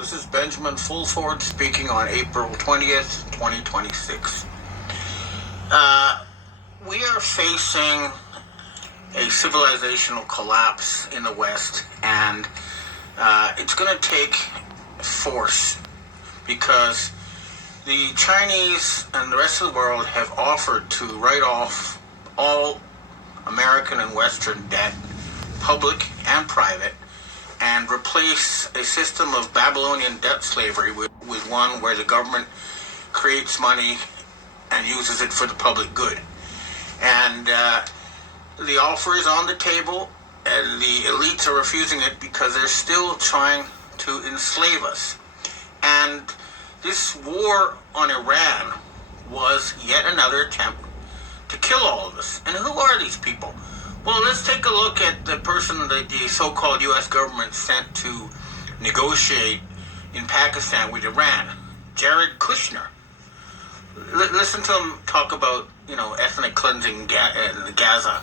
This is Benjamin Fulford speaking on April 20th, 2026. We are facing a civilizational collapse in the West, and it's going to take force because the Chinese and the rest of the world have offered to write off all American and Western debt, public and private, and replace a system of Babylonian debt slavery with one where the government creates money and uses it for the public good. And the offer is on the table, and the elites are refusing it because they're still trying to enslave us. And this war on Iran was yet another attempt to kill all of us. And who are these people? Well, let's take a look at the person that the so-called U.S. government sent to negotiate in Pakistan with Iran, Jared Kushner. Listen to him talk about, ethnic cleansing in Gaza.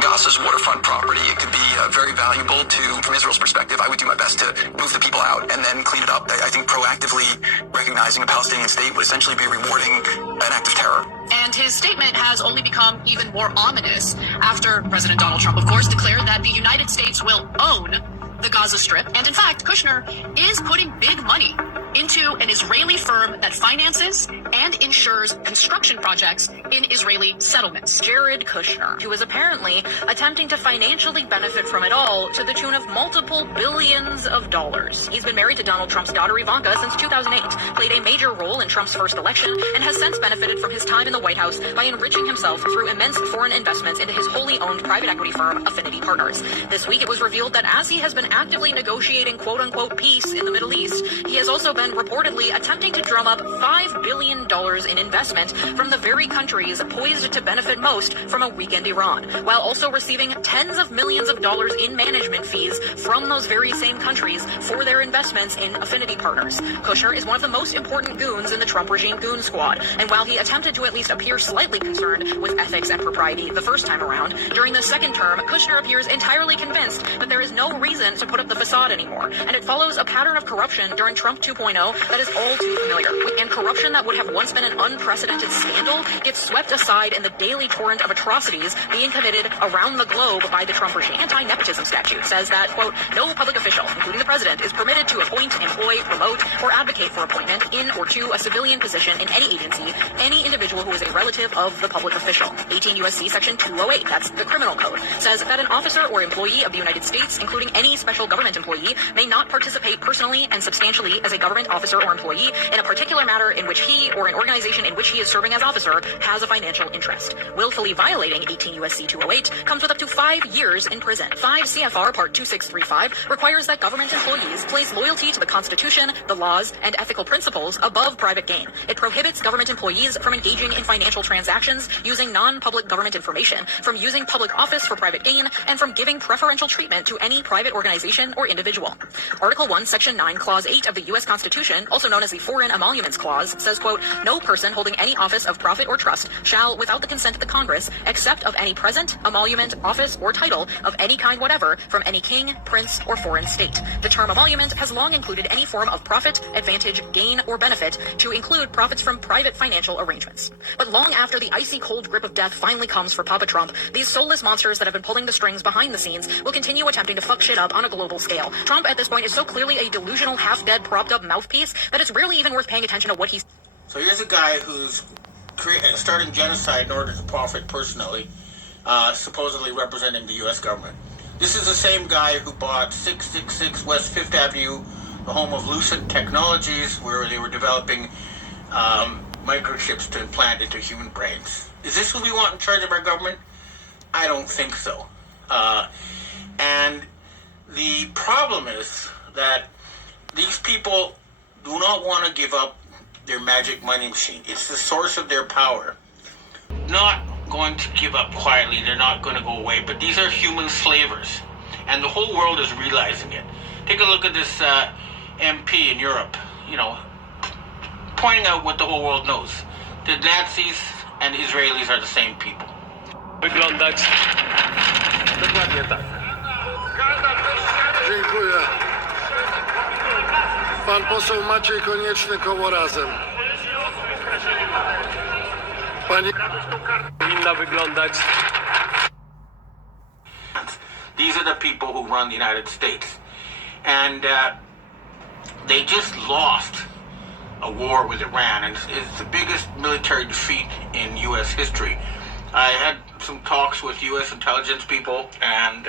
Gaza's waterfront property, it could be very valuable from Israel's perspective. I would do my best to move the people out and then clean it up. I think proactively recognizing a Palestinian state would essentially be rewarding an act of terror. And his statement has only become even more ominous after President Donald Trump, of course, declared that the United States will own the Gaza Strip. And in fact, Kushner is putting big money into an Israeli firm that finances and insures construction projects in Israeli settlements. Jared Kushner, who is apparently attempting to financially benefit from it all to the tune of multiple billions of dollars. He's been married to Donald Trump's daughter Ivanka since 2008, played a major role in Trump's first election, and has since benefited from his time in the White House by enriching himself through immense foreign investments into his wholly owned private equity firm, Affinity Partners. This week it was revealed that as he has been actively negotiating quote-unquote peace in the Middle East, he has also been reportedly attempting to drum up $5 billion in investment from the very countries poised to benefit most from a weakened Iran, while also receiving tens of millions of dollars in management fees from those very same countries for their investments in Affinity Partners. Kushner is one of the most important goons in the Trump regime goon squad, and while he attempted to at least appear slightly concerned with ethics and propriety the first time around, during the second term, Kushner appears entirely convinced that there is no reason to put up the facade anymore, and it follows a pattern of corruption during Trump 2.0 that is all too familiar. And corruption that would have once been an unprecedented scandal gets swept aside in the daily torrent of atrocities being committed around the globe by the Trump regime. Anti-nepotism statute says that, quote, no public official, including the president, is permitted to appoint, employ, promote, or advocate for appointment in or to a civilian position in any agency, any individual who is a relative of the public official. 18 U.S.C. Section 208, that's the criminal code, says that an officer or employee of the United States, including any special government employee, may not participate personally and substantially as a government officer or employee in a particular matter in which he or an organization in which he is serving as officer has a financial interest. Willfully violating 18 U.S.C. 208 comes with up to 5 years in prison. 5 CFR Part 2635 requires that government employees place loyalty to the Constitution, the laws, and ethical principles above private gain. It prohibits government employees from engaging in financial transactions using non-public government information, from using public office for private gain, and from giving preferential treatment to any private organization or individual. Article 1, Section 9, Clause 8 of the U.S. Constitution, also known as the Foreign Emoluments Clause, says, quote, no person holding any office of profit or trust shall, without the consent of the Congress, accept of any present, emolument, office, or title of any kind whatever from any king, prince, or foreign state. The term emolument has long included any form of profit, advantage, gain, or benefit to include profits from private financial arrangements. But long after the icy cold grip of death finally comes for Papa Trump, these soulless monsters that have been pulling the strings behind the scenes will continue attempting to fuck shit up on a global scale. Trump at this point is so clearly a delusional, half-dead, propped-up mouthpiece that it's rarely even worth paying attention to what he's... So here's a guy who's starting genocide in order to profit personally, supposedly representing the U.S. government. This is the same guy who bought 666 West 5th Avenue, the home of Lucent Technologies, where they were developing microchips to implant into human brains. Is this who we want in charge of our government? I don't think so. And the problem is that these people do not want to give up their magic money machine. It's the source of their power. Not going to give up quietly. They're not going to go away. But these are human slavers. And the whole world is realizing it. Take a look at this MP in Europe, pointing out what the whole world knows. The Nazis and Israelis are the same people. Wyglądać dokładnie tak. Dziękuję. Pan poseł Maciej Konieczny, koło Razem. Pani powinna wyglądać. These are the people who run the United States. And they just lost a war with Iran, and it's the biggest military defeat in U.S. history. I had some talks with U.S. intelligence people, and